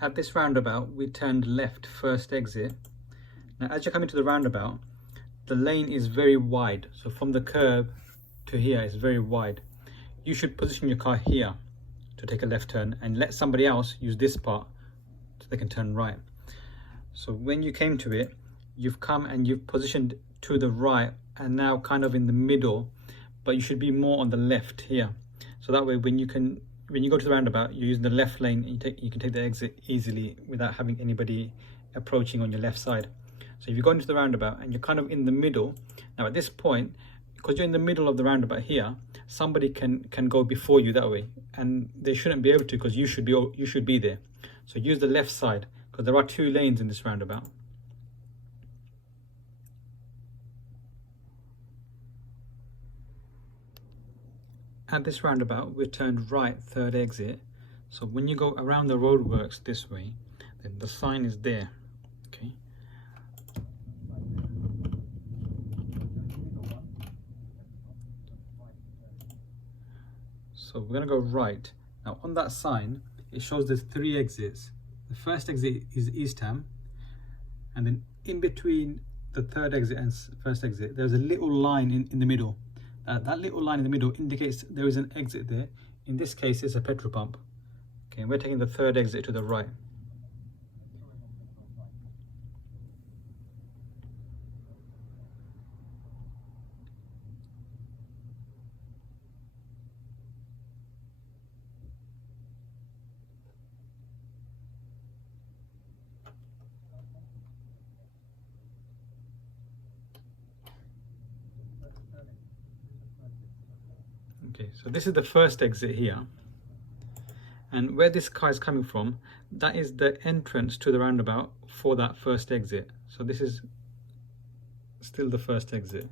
At this roundabout, we turned left first exit. Now, as you come into the roundabout, the lane is very wide. So from the curb to here is very wide. You should position your car here to take a left turn and let somebody else use this part so they can turn right. So when you came to it, you've come and you've positioned to the right and now kind of in the middle, but you should be more on the left here. So that way when you go to the roundabout, you're using the left lane and you can take the exit easily without having anybody approaching on your left side. So if you go into the roundabout and you're kind of in the middle, now at this point, because you're in the middle of the roundabout here, somebody can go before you that way, and they shouldn't be able to because you should be there. So use the left side because there are 2 lanes in this roundabout. At this roundabout, we turned right third exit. So when you go around the roadworks this way, then the sign is there. Okay. So we're going to go right. Now on that sign, it shows there's 3 exits. The first exit is Eastham, and then in between the third exit and first exit, there's a little line in the middle. That little line in the middle indicates there is an exit there. In this case, it's a petrol pump. Okay, and we're taking the third exit to the right. Okay, so this is the first exit here, and where this car is coming from, that is the entrance to the roundabout for that first exit. So this is still the first exit.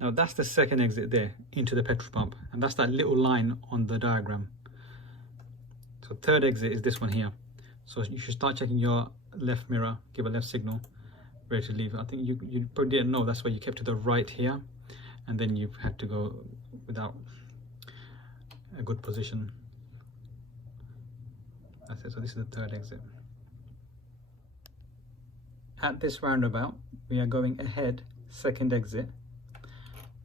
Now that's the second exit there into the petrol pump, and that's that little line on the diagram. So third exit is this one here. So you should start checking your left mirror, give a left signal, ready to leave. I think you probably didn't know that's why you kept to the right here, and then you've had to go without a good position. That's it. So this is the third exit. At this roundabout, we are going ahead, second exit.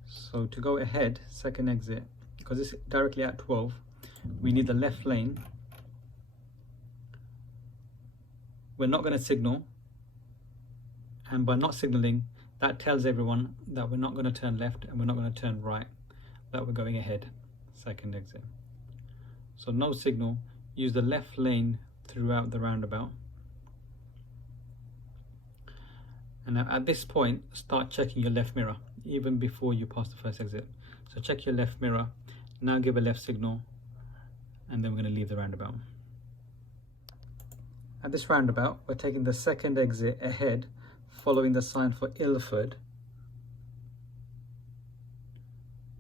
So to go ahead, second exit, because it's directly at 12, we need the left lane. We're not going to signal, and by not signaling, that tells everyone that we're not going to turn left and we're not going to turn right, that we're going ahead, second exit. So no signal, use the left lane throughout the roundabout. And now at this point, start checking your left mirror, even before you pass the first exit. So check your left mirror, now give a left signal, and then we're going to leave the roundabout. At this roundabout, we're taking the second exit ahead, following the sign for Ilford.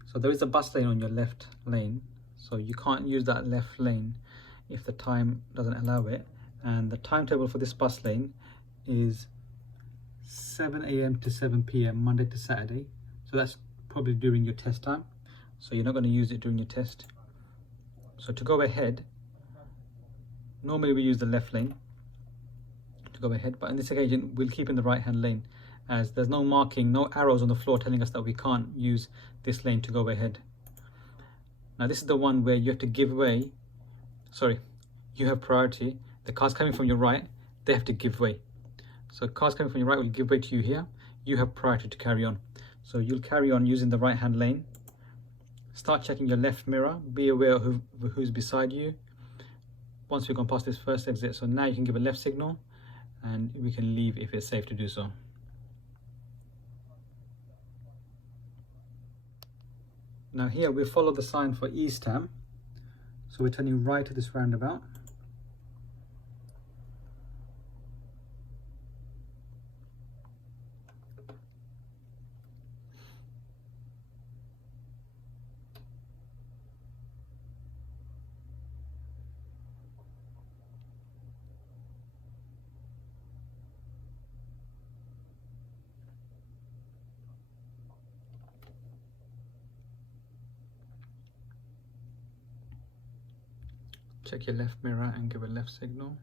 So there is a bus lane on your left lane, so you can't use that left lane if the time doesn't allow it. And the timetable for this bus lane is 7 AM to 7 PM, Monday to Saturday. So that's probably during your test time. So you're not going to use it during your test. So to go ahead, normally we use the left lane to go ahead, but in this occasion we'll keep in the right hand lane, as there's no marking, no arrows on the floor telling us that we can't use this lane to go ahead. Now this is the one where you have to give way, you have priority. The cars coming from your right, they have to give way. So cars coming from your right will give way to you here, you have priority to carry on. So you'll carry on using the right hand lane. Start checking your left mirror, be aware of who's beside you. Once we've gone past this first exit, so now you can give a left signal and we can leave if it's safe to do so. Now here we follow the sign for Eastham, so we're turning right to this roundabout. check your left mirror and give a left signal.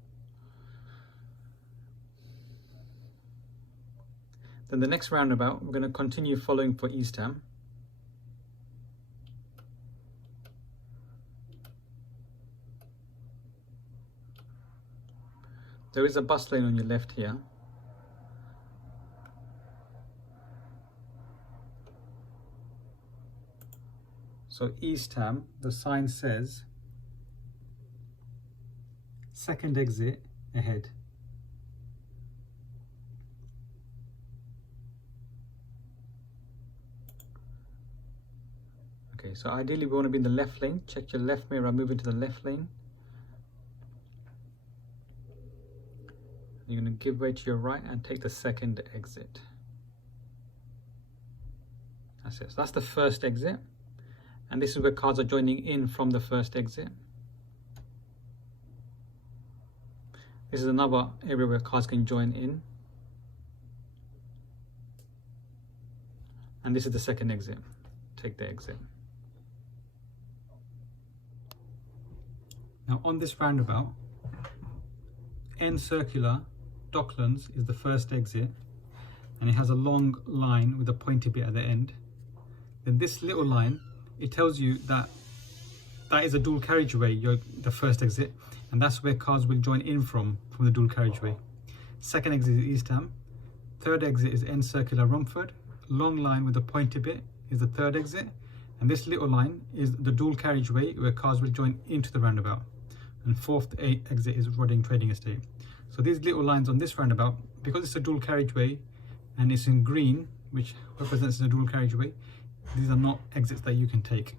Then the next roundabout, we're going to continue following for Eastham. There is a bus lane on your left here. So Eastham, the sign says second exit ahead. Okay, so ideally we want to be in the left lane. Check your left mirror, move into the left lane. You're going to give way to your right and take the second exit. That's it. So that's the first exit. And this is where cars are joining in from the first exit. This is another area where cars can join in. And this is the second exit. Take the exit. Now on this roundabout, N circular, Docklands is the first exit, and it has a long line with a pointy bit at the end. Then this little line, it tells you that that is a dual carriageway, the first exit, and that's where cars will join in from the dual carriageway. Second exit is Eastham. Third exit is N circular, Romford. Long line with a pointy bit is the third exit, and this little line is the dual carriageway where cars will join into the roundabout. And fourth exit is Reading Trading Estate. So these little lines on this roundabout, because it's a dual carriageway and it's in green, which represents a dual carriageway, these are not exits that you can take.